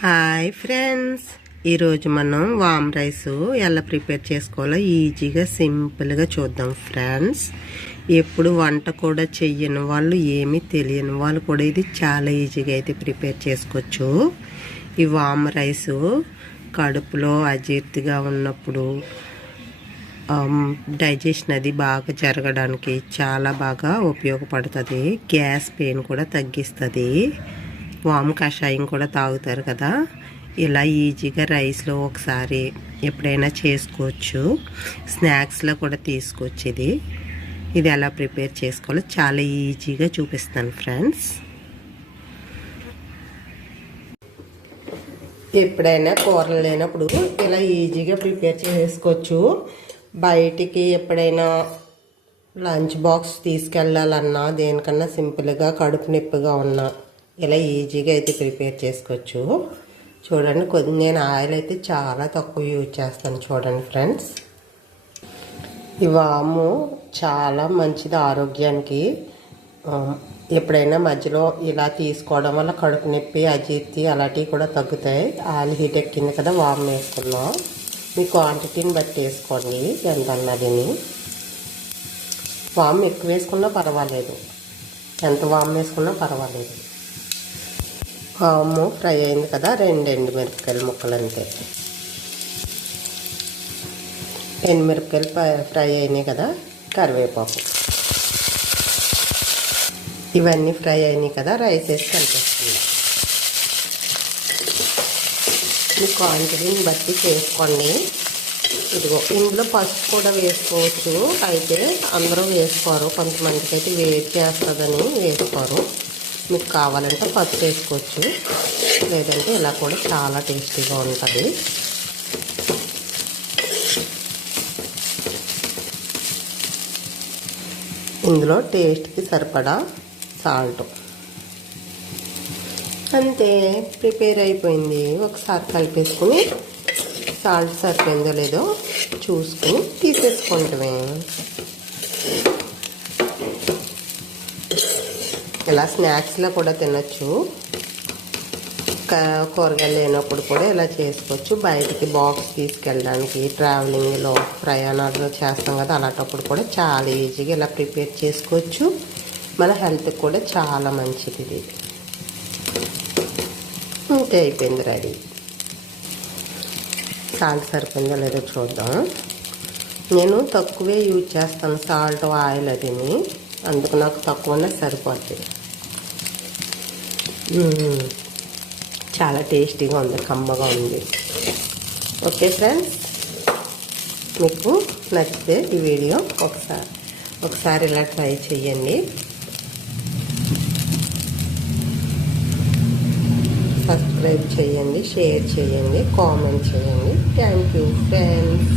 Hi friends. ఈరోజు మనం వామ్ rice ఎలా ప్రిపేర్ చేసుకోవాలో ఈజీగా సింపుల్గా చూద్దాం ఫ్రెండ్స్. ఎప్పుడు వంట కూడా చెయ్యని వాళ్ళు ఏమీ తెలియని వాళ్ళు కూడా ఇది చాలా ఈజీగా అయితే ప్రిపేర్ చేసుకోవచ్చు. ఈ వామ్ రైస్ కడుపులో అజీర్తిగా ఉన్నప్పుడు డైజెషన్ అది బాగా జరగడానికి చాలా బాగా ఉపయోగపడుతుంది. గ్యాస్ పెయిన్ కూడా తగ్గిస్తుంది. వాము కషాయం కూడా తాగుతారు కదా. ఇలా ఈజీగా రైస్లో ఒకసారి ఎప్పుడైనా చేసుకోవచ్చు. స్నాక్స్లో కూడా తీసుకోవచ్చు ఇది. ఇది ఎలా ప్రిపేర్ చేసుకోవాలో చాలా ఈజీగా చూపిస్తాను ఫ్రెండ్స్. ఎప్పుడైనా కూరలు లేనప్పుడు ఇలా ఈజీగా ప్రిపేర్ చేసుకోవచ్చు. బయటికి ఎప్పుడైనా లంచ్ బాక్స్ తీసుకెళ్ళాలన్నా దేనికన్నా సింపుల్గా కడుపు నొప్పిగా ఉన్నా ఇలా ఈజీగా అయితే ప్రిపేర్ చేసుకోవచ్చు. చూడండి కొద్ది నేను ఆయిల్ అయితే చాలా తక్కువ యూజ్ చేస్తాను చూడండి ఫ్రెండ్స్. ఈ వాము చాలా మంచిది ఆరోగ్యానికి. ఎప్పుడైనా మధ్యలో ఇలా తీసుకోవడం వల్ల కడుపు నొప్పి అజీర్తి అలాంటివి కూడా తగ్గుతాయి. ఆయిల్ హీట్ ఎక్కింది కదా వామ్ వేసుకున్నాం మీ క్వాంటిటీని బట్టి వేసుకోండి ఎంత అన్నదిని వామ్ ఎక్కువ వేసుకున్నా పర్వాలేదు. ఎంత వామ్ వేసుకున్నా పర్వాలేదు. పాము ఫ్రై అయింది కదా రెండు ఎండుమిరపకాయల ముక్కలు అంతే ఎండుమిరపకాయలు ఫ్రై అయినాయి కదా కరివేపాకు. ఇవన్నీ ఫ్రై అయినాయి కదా రైస్ వేసి కలిపేస్తుంది మీ క్వాంటిటీని బట్టి చేసుకోండి. ఇదిగో ఇందులో పసుపు కూడా వేసుకోవచ్చు. అయితే అందరూ వేసుకోరు కొంతమందికి అయితే వేడి చేస్తుందని వేసుకోరు. మీకు కావాలంటే పసుపు వేసుకోవచ్చు. లేదంటే ఇలా కూడా చాలా టేస్టీగా ఉంటుంది. ఇందులో టేస్ట్కి సరిపడా సాల్ట్ అంతే ప్రిపేర్ అయిపోయింది. ఒకసారి కలిపేసుకుని సాల్ట్ సరిపోయిందో లేదో చూసుకుని తీసేసుకుంటామే. ఇలా స్నాక్స్లో కూడా తినచ్చు. కూరగాయలు లేనప్పుడు కూడా ఇలా చేసుకోవచ్చు. బయటికి బాక్స్ తీసుకెళ్ళడానికి ట్రావెలింగ్లో ప్రయాణాలు చేస్తాం కదా అలాంటప్పుడు కూడా చాలా ఈజీగా ఇలా ప్రిపేర్ చేసుకోవచ్చు. మన హెల్త్కి కూడా చాలా మంచిది. ఇది అంతే అయిపోయింది రెడీ. సాల్ట్ సరిపోయిందో లేదో చూద్దాం. నేను తక్కువే యూజ్ చేస్తాను సాల్ట్ ఆయిల్ అదిని. అందుకు నాకు తక్కువనే సరిపోద్ది. చాలా టేస్టీగా ఉంది కమ్మగా ఉంది. ఓకే ఫ్రెండ్స్ మీకు నచ్చితే ఈ వీడియో ఒకసారి ఒకసారి ఇలా ట్రై చేయండి సబ్స్క్రైబ్ చేయండి షేర్ చేయండి కామెంట్ చేయండి థ్యాంక్ యూ ఫ్రెండ్స్.